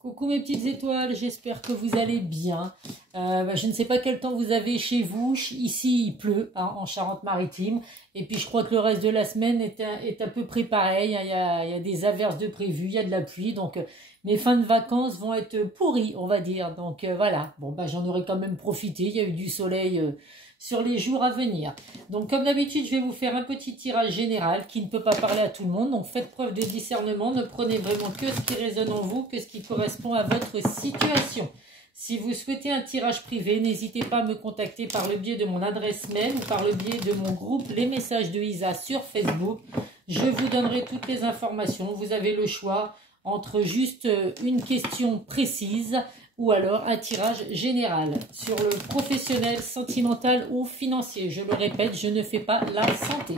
Coucou mes petites étoiles, j'espère que vous allez bien. Je ne sais pas quel temps vous avez chez vous. Ici, il pleut hein, en Charente-Maritime. Et puis, je crois que le reste de la semaine est à peu près pareil. Il y a des averses de prévues, il y a de la pluie. Donc, mes fins de vacances vont être pourries, on va dire. Donc, voilà. Bon, j'en aurai quand même profité. Il y a eu du soleil sur les jours à venir. Donc, comme d'habitude, je vais vous faire un petit tirage général qui ne peut pas parler à tout le monde. Donc, faites preuve de discernement. Ne prenez vraiment que ce qui résonne en vous, que ce qui correspond à votre situation. Si vous souhaitez un tirage privé, n'hésitez pas à me contacter par le biais de mon adresse mail ou par le biais de mon groupe Les Messages de Isa sur Facebook. Je vous donnerai toutes les informations. Vous avez le choix entre juste une question précise ou alors un tirage général sur le professionnel, sentimental ou financier. Je le répète, je ne fais pas la santé.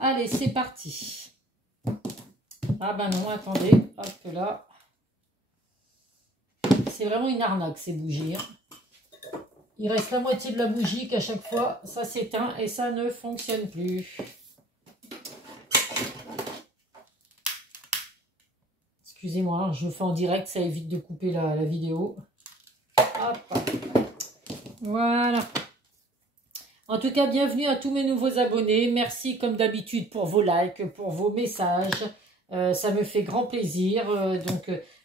Allez, c'est parti. Ah ben non, attendez, hop là. C'est vraiment une arnaque ces bougies. Hein. Il reste la moitié de la bougie qu'à chaque fois ça s'éteint et ça ne fonctionne plus. Excusez-moi, je fais en direct, ça évite de couper la vidéo. Hop. Voilà. En tout cas, bienvenue à tous mes nouveaux abonnés. Merci comme d'habitude pour vos likes, pour vos messages. Ça me fait grand plaisir.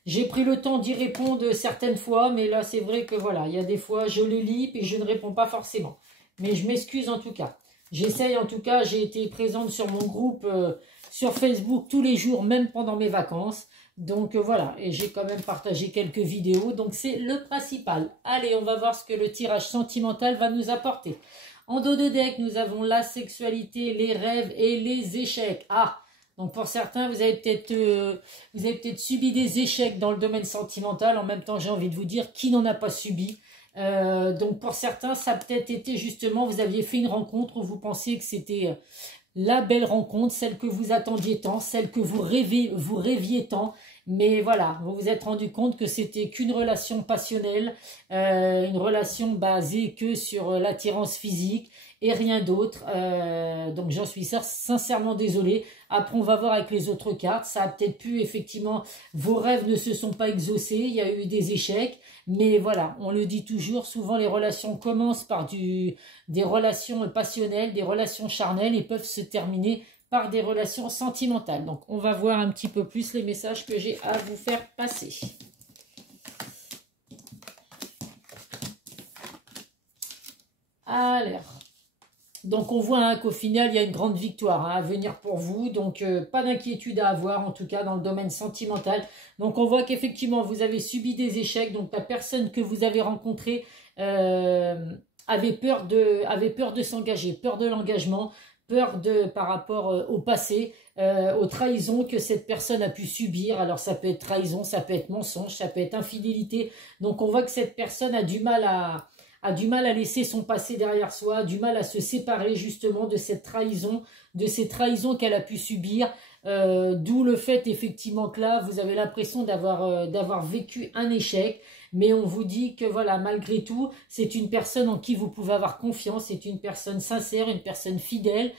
J'ai pris le temps d'y répondre certaines fois, mais là, c'est vrai que voilà, il y a des fois, je le lis et je ne réponds pas forcément. Mais je m'excuse en tout cas. J'essaye en tout cas, j'ai été présente sur mon groupe sur Facebook tous les jours, même pendant mes vacances. Donc voilà, et j'ai quand même partagé quelques vidéos, donc c'est le principal. Allez, on va voir ce que le tirage sentimental va nous apporter. En dos de deck, nous avons la sexualité, les rêves et les échecs. Ah, donc pour certains, vous avez peut-être subi des échecs dans le domaine sentimental. En même temps, j'ai envie de vous dire, qui n'en a pas subi? Donc pour certains, ça a peut-être été justement, vous aviez fait une rencontre où vous pensiez que c'était la belle rencontre, celle que vous attendiez tant, celle que vous rêviez tant. Mais voilà, vous vous êtes rendu compte que c'était qu'une relation passionnelle, une relation basée que sur l'attirance physique et rien d'autre. Donc j'en suis sincèrement désolée. Après, on va voir avec les autres cartes. Ça a peut-être pu, effectivement, vos rêves ne se sont pas exaucés. Il y a eu des échecs. Mais voilà, on le dit toujours, souvent les relations commencent par des relations passionnelles, des relations charnelles et peuvent se terminer par des relations sentimentales. Donc, on va voir un petit peu plus les messages que j'ai à vous faire passer. Alors, donc on voit hein, qu'au final, il y a une grande victoire hein, à venir pour vous. Donc, pas d'inquiétude à avoir, en tout cas, dans le domaine sentimental. Donc, on voit qu'effectivement, vous avez subi des échecs. Donc, la personne que vous avez rencontrée avait peur de s'engager, peur de l'engagement, peur par rapport au passé, aux trahisons que cette personne a pu subir. Alors, ça peut être trahison, ça peut être mensonge, ça peut être infidélité. Donc, on voit que cette personne a du mal à laisser son passé derrière soi, du mal à se séparer justement de cette trahison, de ces trahisons qu'elle a pu subir, d'où le fait effectivement que là, vous avez l'impression d'avoir vécu un échec, mais on vous dit que voilà, malgré tout, c'est une personne en qui vous pouvez avoir confiance, c'est une personne sincère, une personne fidèle,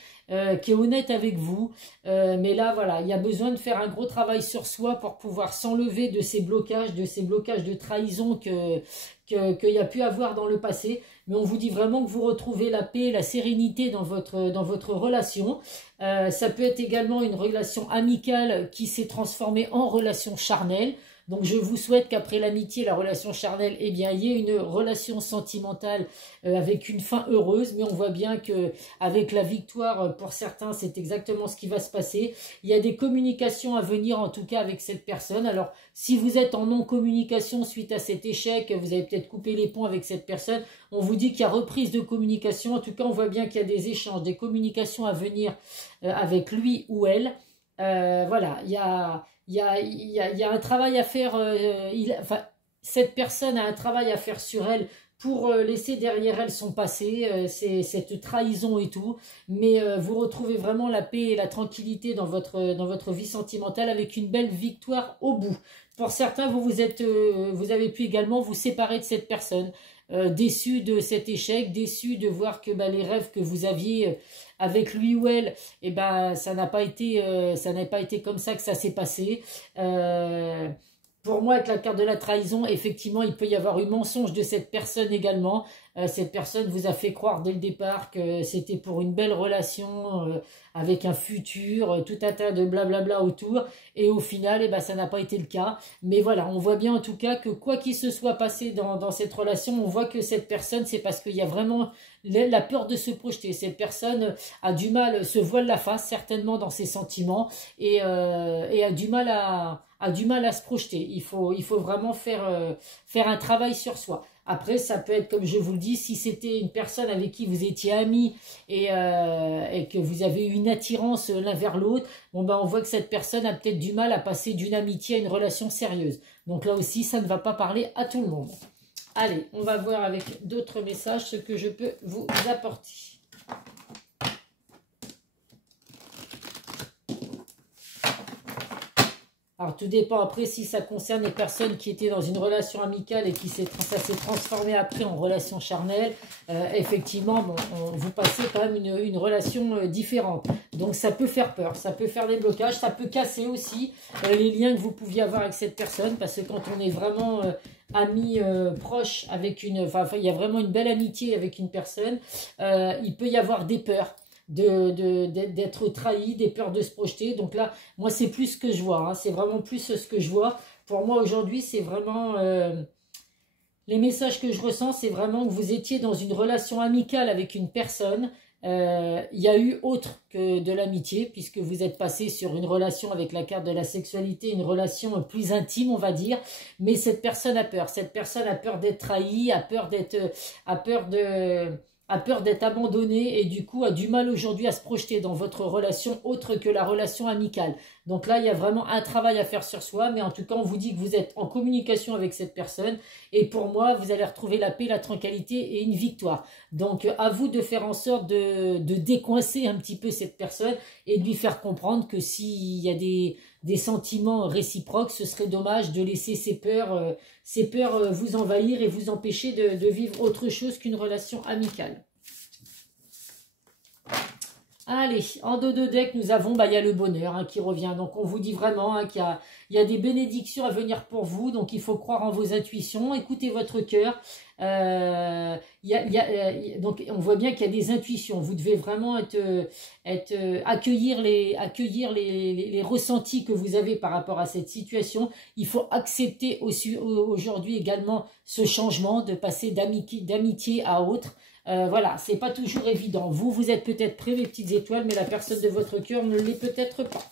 qui est honnête avec vous, mais là voilà, il y a besoin de faire un gros travail sur soi pour pouvoir s'enlever de ces blocages de trahison qu'il y a pu avoir dans le passé. Mais on vous dit vraiment que vous retrouvez la paix, la sérénité dans votre relation. Ça peut être également une relation amicale qui s'est transformée en relation charnelle. Donc je vous souhaite qu'après l'amitié, la relation charnelle, eh bien, il y ait une relation sentimentale avec une fin heureuse. Mais on voit bien que avec la victoire, pour certains, c'est exactement ce qui va se passer. Il y a des communications à venir, en tout cas, avec cette personne. Alors, si vous êtes en non-communication suite à cet échec, vous avez peut-être coupé les ponts avec cette personne, on vous dit qu'il y a reprise de communication. En tout cas, on voit bien qu'il y a des échanges, des communications à venir avec lui ou elle. Voilà, il y a un travail à faire, cette personne a un travail à faire sur elle pour laisser derrière elle son passé, cette trahison et tout, mais vous retrouvez vraiment la paix et la tranquillité dans votre vie sentimentale avec une belle victoire au bout. Pour certains, vous avez pu également vous séparer de cette personne, déçu de cet échec, déçu de voir que les rêves que vous aviez avec lui ou elle, eh ben, ça n'a pas été comme ça que ça s'est passé. Pour moi, avec la carte de la trahison, effectivement, il peut y avoir eu mensonge de cette personne également. Cette personne vous a fait croire dès le départ que c'était pour une belle relation avec un futur, tout un tas de blablabla autour. Et au final, eh ben, ça n'a pas été le cas. Mais voilà, on voit bien en tout cas que quoi qu'il se soit passé dans cette relation, on voit que cette personne, c'est parce qu'il y a vraiment la peur de se projeter. Cette personne a du mal, se voile la face certainement dans ses sentiments et a du mal à se projeter. Il faut vraiment faire un travail sur soi. Après, ça peut être, comme je vous le dis, si c'était une personne avec qui vous étiez amis et que vous avez eu une attirance l'un vers l'autre, bon ben on voit que cette personne a peut-être du mal à passer d'une amitié à une relation sérieuse. Donc là aussi, ça ne va pas parler à tout le monde. Allez, on va voir avec d'autres messages ce que je peux vous apporter. Alors tout dépend après si ça concerne les personnes qui étaient dans une relation amicale et qui ça s'est transformé après en relation charnelle. Effectivement, bon, vous passez quand même une relation différente. Donc ça peut faire peur, ça peut faire des blocages, ça peut casser aussi les liens que vous pouviez avoir avec cette personne. Parce que quand on est vraiment amis proches avec enfin il y a vraiment une belle amitié avec une personne, il peut y avoir des peurs. D'être trahi, des peurs de se projeter. Donc là, moi, c'est plus ce que je vois. Hein. C'est vraiment plus ce que je vois. Pour moi, aujourd'hui, c'est vraiment... les messages que je ressens, c'est vraiment que vous étiez dans une relation amicale avec une personne. Il y a eu autre que de l'amitié, puisque vous êtes passé sur une relation avec la carte de la sexualité, une relation plus intime, on va dire. Mais cette personne a peur. Cette personne a peur d'être trahie, a peur d'être abandonné et du coup a du mal aujourd'hui à se projeter dans votre relation autre que la relation amicale. Donc là, il y a vraiment un travail à faire sur soi, mais en tout cas, on vous dit que vous êtes en communication avec cette personne et pour moi, vous allez retrouver la paix, la tranquillité et une victoire. Donc, à vous de faire en sorte de décoincer un petit peu cette personne et de lui faire comprendre que s'il y a des sentiments réciproques, ce serait dommage de laisser ces peurs vous envahir et vous empêcher de vivre autre chose qu'une relation amicale. Allez, en dos de deck, nous avons, il y a le bonheur qui revient. Donc, on vous dit vraiment qu'il y a des bénédictions à venir pour vous. Donc, il faut croire en vos intuitions, écoutez votre cœur. Donc, on voit bien qu'il y a des intuitions. Vous devez vraiment accueillir les ressentis que vous avez par rapport à cette situation. Il faut accepter aussi aujourd'hui également ce changement de passer d'amitié à autre. Voilà, c'est pas toujours évident. Vous êtes peut-être prêts, mes petites étoiles, mais la personne de votre cœur ne l'est peut-être pas.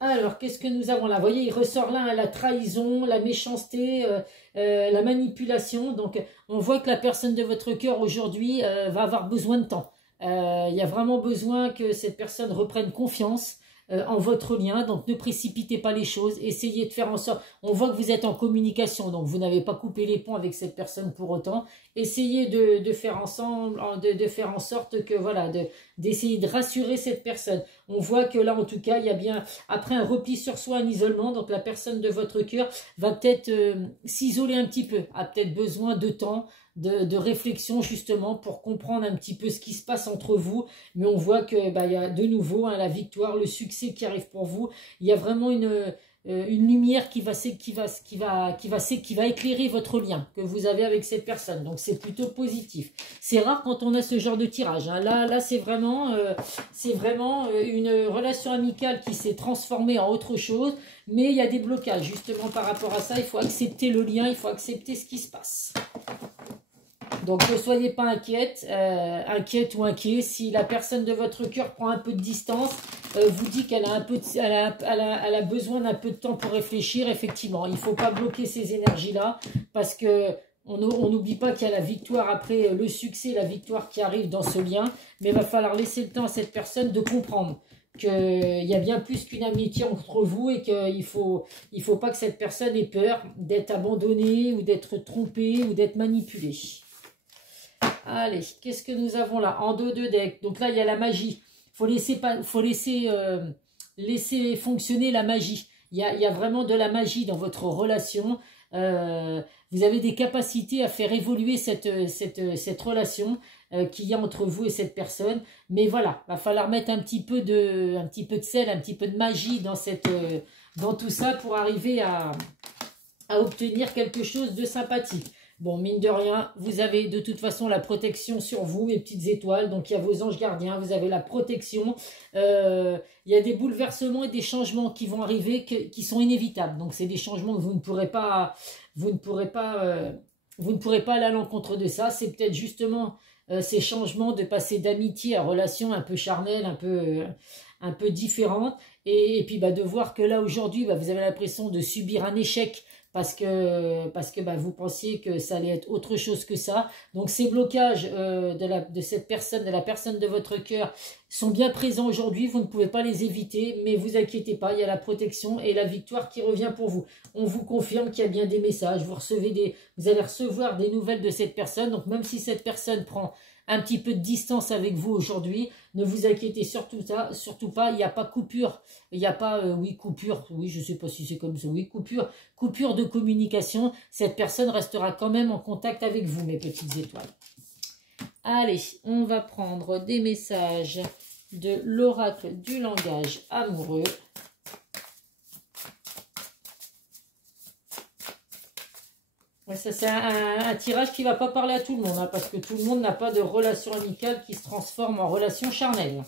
Alors, qu'est-ce que nous avons là? Vous voyez, il ressort là la trahison, la méchanceté, la manipulation. Donc, on voit que la personne de votre cœur aujourd'hui va avoir besoin de temps. Il y a vraiment besoin que cette personne reprenne confiance en votre lien. Donc, ne précipitez pas les choses. Essayez de faire en sorte... On voit que vous êtes en communication, donc vous n'avez pas coupé les ponts avec cette personne pour autant. Essayez de faire ensemble, de faire en sorte que, voilà, d'essayer de rassurer cette personne. On voit que là, en tout cas, il y a bien, après un repli sur soi, un isolement, donc la personne de votre cœur va peut-être s'isoler un petit peu, a peut-être besoin de temps, de réflexion justement pour comprendre un petit peu ce qui se passe entre vous. Mais on voit que il y a de nouveau la victoire, le succès qui arrive pour vous. Il y a vraiment une lumière qui va éclairer votre lien que vous avez avec cette personne. Donc c'est plutôt positif. C'est rare quand on a ce genre de tirage. Hein. Là c'est vraiment une relation amicale qui s'est transformée en autre chose. Mais il y a des blocages justement par rapport à ça. Il faut accepter le lien, il faut accepter ce qui se passe. Donc ne soyez pas inquiète ou inquiet. Si la personne de votre cœur prend un peu de distance, vous dit qu'elle a besoin d'un peu de temps pour réfléchir, effectivement. Il ne faut pas bloquer ces énergies-là parce que on n'oublie pas qu'il y a la victoire après le succès, la victoire qui arrive dans ce lien. Mais il va falloir laisser le temps à cette personne de comprendre qu'il y a bien plus qu'une amitié entre vous et qu'il faut pas que cette personne ait peur d'être abandonnée ou d'être trompée ou d'être manipulée. Allez, qu'est-ce que nous avons là? En dos de deck. Donc là, il y a la magie. Faut laisser fonctionner la magie. Il y a vraiment de la magie dans votre relation. Vous avez des capacités à faire évoluer cette relation qu'il y a entre vous et cette personne. Mais voilà, va falloir mettre un petit peu de sel, un petit peu de magie dans cette dans tout ça pour arriver à obtenir quelque chose de sympathique. Bon, mine de rien, vous avez de toute façon la protection sur vous, mes petites étoiles. Donc, il y a vos anges gardiens, vous avez la protection. Il y a des bouleversements et des changements qui vont arriver qui sont inévitables. Donc, c'est des changements que vous ne pourrez pas aller à l'encontre de ça. C'est peut-être justement ces changements de passer d'amitié à relation un peu charnelle, un peu différente. Et puis, de voir que là, aujourd'hui, vous avez l'impression de subir un échec parce que vous pensiez que ça allait être autre chose que ça. Donc ces blocages de cette personne, de la personne de votre cœur, sont bien présents aujourd'hui. Vous ne pouvez pas les éviter, mais vous inquiétez pas, il y a la protection et la victoire qui revient pour vous. On vous confirme qu'il y a bien des messages. Vous allez recevoir des nouvelles de cette personne. Donc même si cette personne prend un petit peu de distance avec vous aujourd'hui, ne vous inquiétez surtout pas, il n'y a pas coupure, il n'y a pas, coupure, oui, je ne sais pas si c'est comme ça, oui, coupure de communication, cette personne restera quand même en contact avec vous, mes petites étoiles. Allez, on va prendre des messages de l'oracle du langage amoureux. Ouais, ça c'est un tirage qui ne va pas parler à tout le monde, hein, parce que tout le monde n'a pas de relation amicale qui se transforme en relation charnelle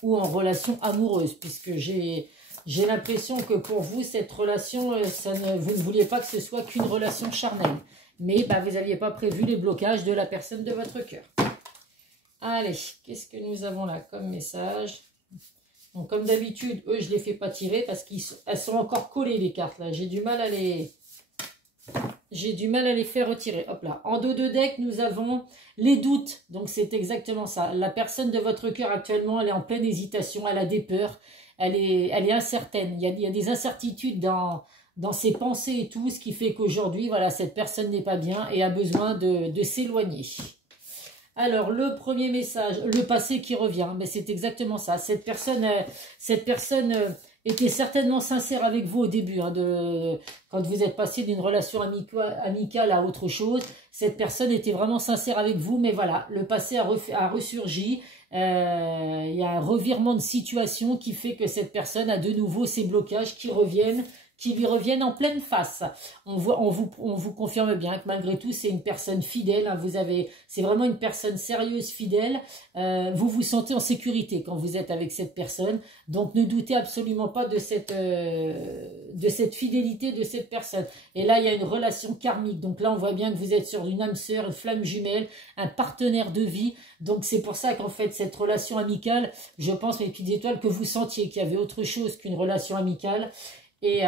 ou en relation amoureuse, puisque j'ai l'impression que pour vous, cette relation, vous ne vouliez pas que ce soit qu'une relation charnelle. Mais vous n'aviez pas prévu les blocages de la personne de votre cœur. Allez, qu'est-ce que nous avons là comme message? Donc, comme d'habitude, eux, je ne les fais pas tirer parce qu'elles sont encore collées, les cartes là. J'ai du mal à les faire retirer. Hop là. En dos de deck, nous avons les doutes. Donc, c'est exactement ça. La personne de votre cœur actuellement, elle est en pleine hésitation. Elle a des peurs. Elle est incertaine. Il y a des incertitudes dans ses pensées et tout. Ce qui fait qu'aujourd'hui, voilà, cette personne n'est pas bien et a besoin de s'éloigner. Alors, le premier message, le passé qui revient. Mais c'est exactement ça. Cette personne était certainement sincère avec vous au début, hein, quand vous êtes passé d'une relation amicale à autre chose. Cette personne était vraiment sincère avec vous, mais voilà, le passé a ressurgi. Il y a un revirement de situation qui fait que cette personne a de nouveau ces blocages qui lui reviennent en pleine face. On vous confirme bien que malgré tout, c'est une personne fidèle. Hein, c'est vraiment une personne sérieuse, fidèle. Vous vous sentez en sécurité quand vous êtes avec cette personne. Donc, ne doutez absolument pas de cette fidélité de cette personne. Et là, il y a une relation karmique. Donc là, on voit bien que vous êtes sur une âme sœur, une flamme jumelle, un partenaire de vie. Donc, c'est pour ça qu'en fait, cette relation amicale, je pense, mes petites étoiles, que vous sentiez qu'il y avait autre chose qu'une relation amicale. Et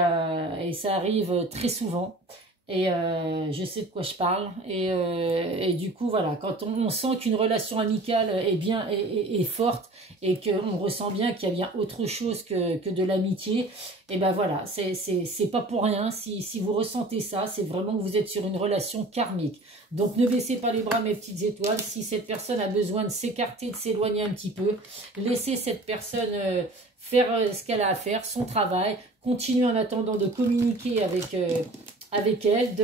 ça arrive très souvent. Et je sais de quoi je parle. Et du coup, voilà, quand on sent qu'une relation amicale est forte et qu'on ressent bien qu'il y a bien autre chose que de l'amitié, et ben voilà, c'est pas pour rien. Si vous ressentez ça, c'est vraiment que vous êtes sur une relation karmique. Donc ne baissez pas les bras, mes petites étoiles. Si cette personne a besoin de s'écarter, de s'éloigner un petit peu, laissez cette personne faire ce qu'elle a à faire, son travail. Continuez en attendant de communiquer avec elle,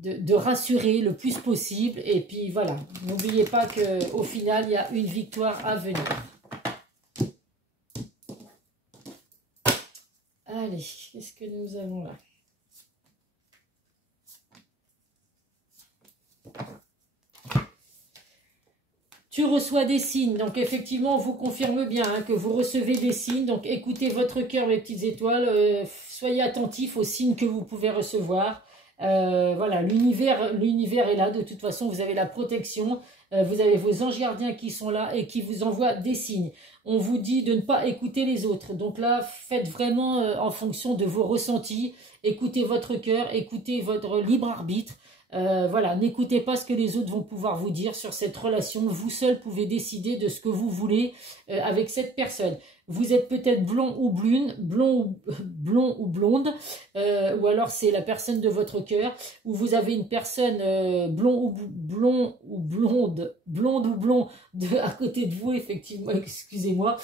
de rassurer le plus possible. Et puis voilà, n'oubliez pas qu'au final, il y a une victoire à venir. Allez, qu'est-ce que nous avons là? Tu reçois des signes, donc effectivement, on vous confirme bien hein, que vous recevez des signes. Donc écoutez votre cœur, mes petites étoiles, soyez attentifs aux signes que vous pouvez recevoir. Voilà, l'univers est là, de toute façon, vous avez la protection, vous avez vos anges gardiens qui sont là et qui vous envoient des signes. On vous dit de ne pas écouter les autres. Donc là, faites vraiment en fonction de vos ressentis. Écoutez votre cœur, écoutez votre libre arbitre. Voilà, n'écoutez pas ce que les autres vont pouvoir vous dire sur cette relation. Vous seul pouvez décider de ce que vous voulez avec cette personne. Vous êtes peut-être blond ou blonde, blond ou blonde, ou alors c'est la personne de votre cœur, ou vous avez une personne blonde ou blond à côté de vous, effectivement, excusez-moi,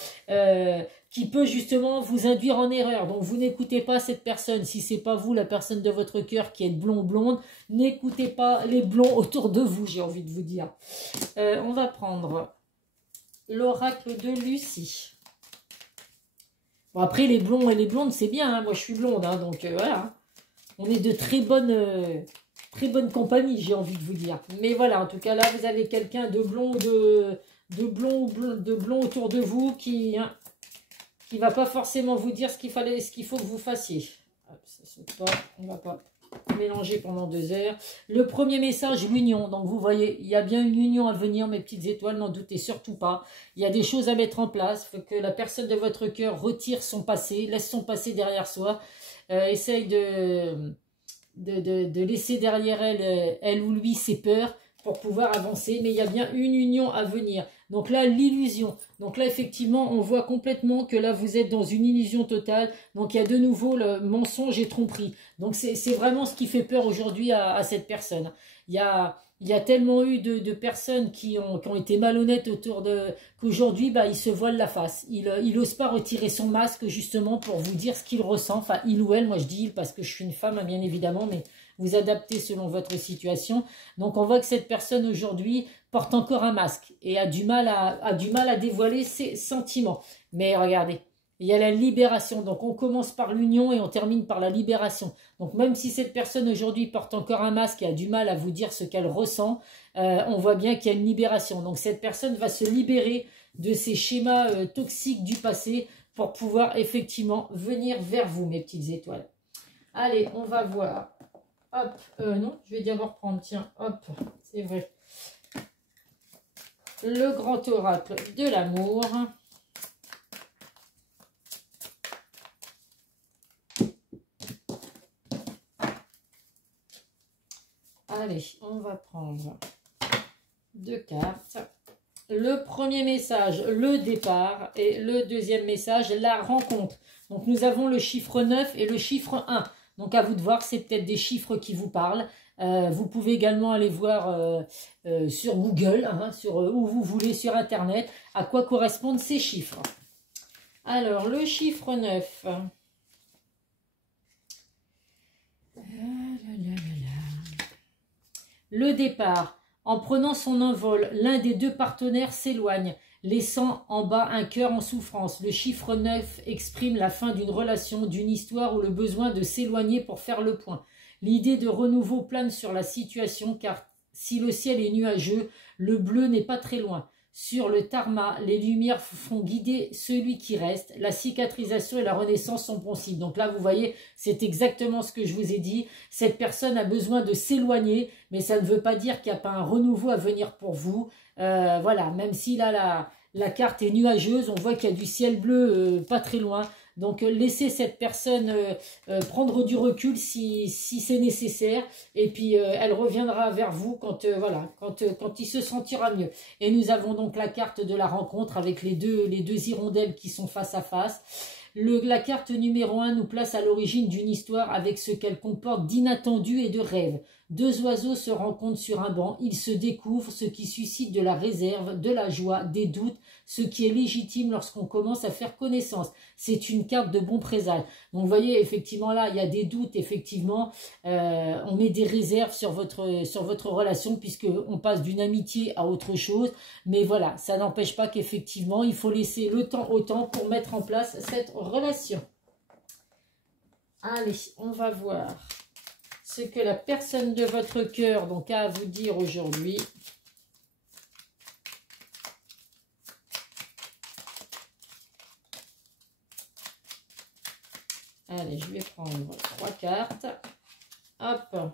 qui peut justement vous induire en erreur. Donc vous n'écoutez pas cette personne. Si c'est pas vous, la personne de votre cœur qui est blond ou blonde, n'écoutez pas les blonds autour de vous, j'ai envie de vous dire. On va prendre l'oracle de Lucie. Bon, après, les blonds et les blondes, c'est bien. Hein. Moi, je suis blonde, hein, donc voilà. On est de très bonne compagnie, j'ai envie de vous dire. Mais voilà, en tout cas, là, vous avez quelqu'un de blond, de blond autour de vous qui va pas forcément vous dire ce qu'il faut que vous fassiez. Hop, ça saute pas, on va pas mélanger pendant 2 heures. Le premier message, l'union. Donc vous voyez, il y a bien une union à venir, mes petites étoiles, n'en doutez surtout pas. Il y a des choses à mettre en place. Il faut que la personne de votre cœur retire son passé, laisse son passé derrière soi, essaye de laisser derrière elle ou lui ses peurs pour pouvoir avancer, mais il y a bien une union à venir. Donc là, l'illusion. Donc là, effectivement, on voit complètement que là, vous êtes dans une illusion totale. Donc il y a de nouveau le mensonge et tromperie. Donc c'est vraiment ce qui fait peur aujourd'hui à cette personne. Il y a tellement eu de personnes qui ont été malhonnêtes autour de... qu'aujourd'hui, bah, il se voile la face. Il n'ose pas retirer son masque, justement, pour vous dire ce qu'il ressent. Enfin, il ou elle, moi je dis il parce que je suis une femme, hein, bien évidemment, mais vous adaptez selon votre situation. Donc on voit que cette personne aujourd'hui porte encore un masque et a du mal à dévoiler ses sentiments. Mais regardez, il y a la libération. Donc on commence par l'union et on termine par la libération. Donc même si cette personne aujourd'hui porte encore un masque et a du mal à vous dire ce qu'elle ressent, on voit bien qu'il y a une libération. Donc cette personne va se libérer de ces schémas toxiques du passé pour pouvoir effectivement venir vers vous, mes petites étoiles. Allez, on va voir. Hop, non, je vais d'abord prendre, tiens, hop, c'est vrai. Le grand oracle de l'amour. Allez, on va prendre 2 cartes. Le premier message, le départ, et le deuxième message, la rencontre. Donc nous avons le chiffre 9 et le chiffre 1. Donc à vous de voir, c'est peut-être des chiffres qui vous parlent. Vous pouvez également aller voir sur Google, hein, sur où vous voulez, sur Internet, à quoi correspondent ces chiffres. Alors, le chiffre 9. Le départ. En prenant son envol, l'un des deux partenaires s'éloigne, laissant en bas un cœur en souffrance. Le chiffre 9 exprime la fin d'une relation, d'une histoire ou le besoin de s'éloigner pour faire le point. L'idée de renouveau plane sur la situation car si le ciel est nuageux, le bleu n'est pas très loin. Sur le tarmac, les lumières font guider celui qui reste. La cicatrisation et la renaissance sont possibles. Donc là, vous voyez, c'est exactement ce que je vous ai dit. Cette personne a besoin de s'éloigner, mais ça ne veut pas dire qu'il n'y a pas un renouveau à venir pour vous. Voilà, même si là, la carte est nuageuse, on voit qu'il y a du ciel bleu pas très loin. Donc laissez cette personne prendre du recul si c'est nécessaire. Et puis elle reviendra vers vous quand il se sentira mieux. Et nous avons donc la carte de la rencontre avec les deux hirondelles qui sont face à face. La carte numéro 1 nous place à l'origine d'une histoire avec ce qu'elle comporte d'inattendu et de rêve. 2 oiseaux se rencontrent sur un banc, ils se découvrent, ce qui suscite de la réserve, de la joie, des doutes, ce qui est légitime lorsqu'on commence à faire connaissance. C'est une carte de bon présage. Donc vous voyez, effectivement là, il y a des doutes, effectivement, on met des réserves sur votre relation puisqu'on passe d'une amitié à autre chose. Mais voilà, ça n'empêche pas qu'effectivement, il faut laisser le temps au temps pour mettre en place cette relation. Allez, on va voir ce que la personne de votre cœur donc a à vous dire aujourd'hui. Allez, je vais prendre 3 cartes. Hop.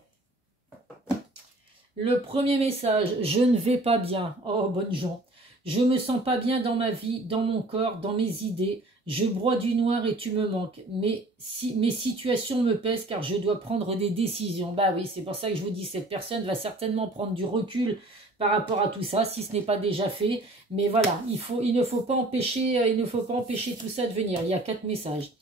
Le premier message, je ne vais pas bien. Oh, bonne gens. Je me sens pas bien dans ma vie, dans mon corps, dans mes idées. Je broie du noir et tu me manques. Mais mes situations me pèsent car je dois prendre des décisions. Bah oui, c'est pour ça que je vous dis, cette personne va certainement prendre du recul par rapport à tout ça, si ce n'est pas déjà fait. Mais voilà, il ne faut pas empêcher tout ça de venir. Il y a 4 messages.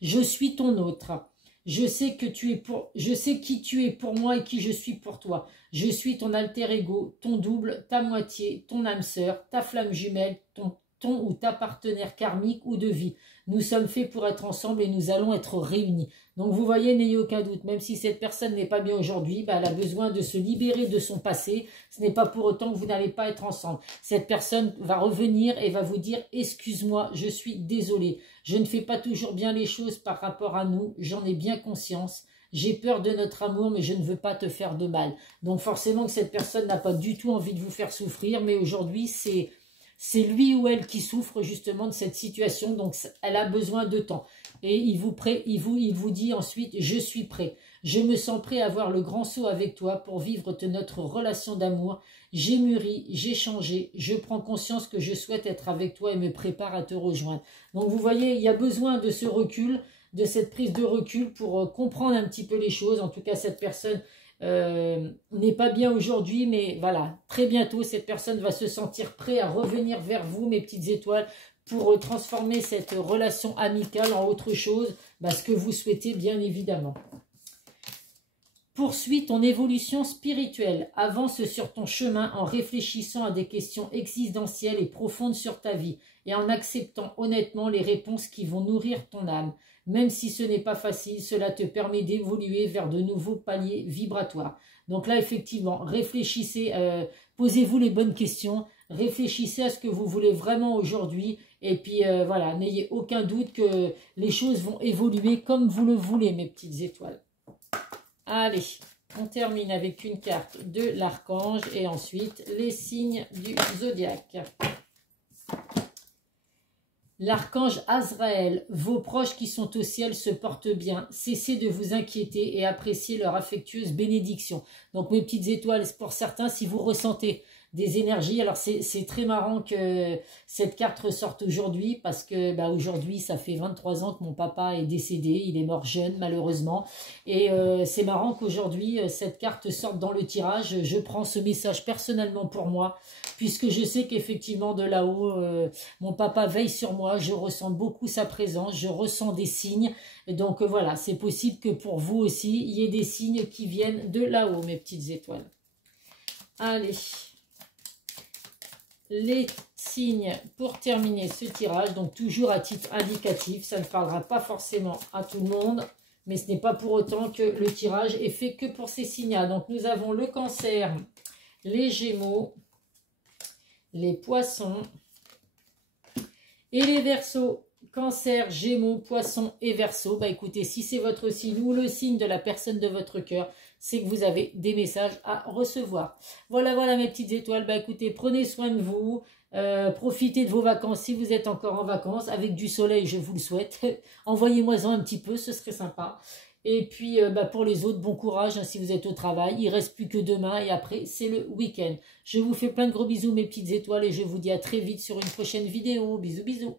Je suis ton autre. Je sais qui tu es pour moi et qui je suis pour toi. Je suis ton alter ego, ton double, ta moitié, ton âme sœur, ta flamme jumelle, ton ou ta partenaire karmique ou de vie. Nous sommes faits pour être ensemble et nous allons être réunis. Donc vous voyez, n'ayez aucun doute, même si cette personne n'est pas bien aujourd'hui, elle a besoin de se libérer de son passé. Ce n'est pas pour autant que vous n'allez pas être ensemble. Cette personne va revenir et va vous dire « Excuse-moi, je suis désolée. Je ne fais pas toujours bien les choses par rapport à nous. J'en ai bien conscience. J'ai peur de notre amour, mais je ne veux pas te faire de mal. » Donc forcément que cette personne n'a pas du tout envie de vous faire souffrir, mais aujourd'hui, c'est lui ou elle qui souffre justement de cette situation, donc elle a besoin de temps. Et il vous dit ensuite « Je suis prêt. Je me sens prêt à avoir le grand saut avec toi pour vivre notre relation d'amour. J'ai mûri, j'ai changé. Je prends conscience que je souhaite être avec toi et me prépare à te rejoindre. » Donc vous voyez, il y a besoin de ce recul, de cette prise de recul pour comprendre un petit peu les choses. En tout cas, cette personne n'est pas bien aujourd'hui, mais voilà, très bientôt, cette personne va se sentir prête à revenir vers vous, mes petites étoiles, pour transformer cette relation amicale en autre chose, ce que vous souhaitez bien évidemment. Poursuis ton évolution spirituelle. Avance sur ton chemin en réfléchissant à des questions existentielles et profondes sur ta vie et en acceptant honnêtement les réponses qui vont nourrir ton âme. Même si ce n'est pas facile, cela te permet d'évoluer vers de nouveaux paliers vibratoires. Donc là, effectivement, réfléchissez, posez-vous les bonnes questions, réfléchissez à ce que vous voulez vraiment aujourd'hui. Et puis voilà, n'ayez aucun doute que les choses vont évoluer comme vous le voulez, mes petites étoiles. Allez, on termine avec une carte de l'archange et ensuite les signes du zodiaque. L'archange Azraël, vos proches qui sont au ciel se portent bien. Cessez de vous inquiéter et appréciez leur affectueuse bénédiction. Donc mes petites étoiles, pour certains, si vous ressentez des énergies, alors c'est très marrant que cette carte ressorte aujourd'hui parce que aujourd'hui ça fait 23 ans que mon papa est décédé, il est mort jeune malheureusement et c'est marrant qu'aujourd'hui cette carte sorte dans le tirage. Je prends ce message personnellement pour moi puisque je sais qu'effectivement de là-haut mon papa veille sur moi, je ressens beaucoup sa présence, je ressens des signes et donc voilà, c'est possible que pour vous aussi il y ait des signes qui viennent de là-haut mes petites étoiles. Allez, les signes pour terminer ce tirage, donc toujours à titre indicatif, ça ne parlera pas forcément à tout le monde, mais ce n'est pas pour autant que le tirage est fait que pour ces signes-là. Donc nous avons le Cancer, les Gémeaux, les Poissons et les Verseaux. Cancer, Gémeaux, Poissons et Verseaux. Écoutez, si c'est votre signe ou le signe de la personne de votre cœur, c'est que vous avez des messages à recevoir. Voilà, voilà mes petites étoiles. Écoutez, prenez soin de vous. Profitez de vos vacances si vous êtes encore en vacances. Avec du soleil, je vous le souhaite. Envoyez-moi-en un petit peu, ce serait sympa. Et puis, pour les autres, bon courage si vous êtes au travail. Il ne reste plus que demain et après, c'est le week-end. Je vous fais plein de gros bisous, mes petites étoiles, et je vous dis à très vite sur une prochaine vidéo. Bisous, bisous.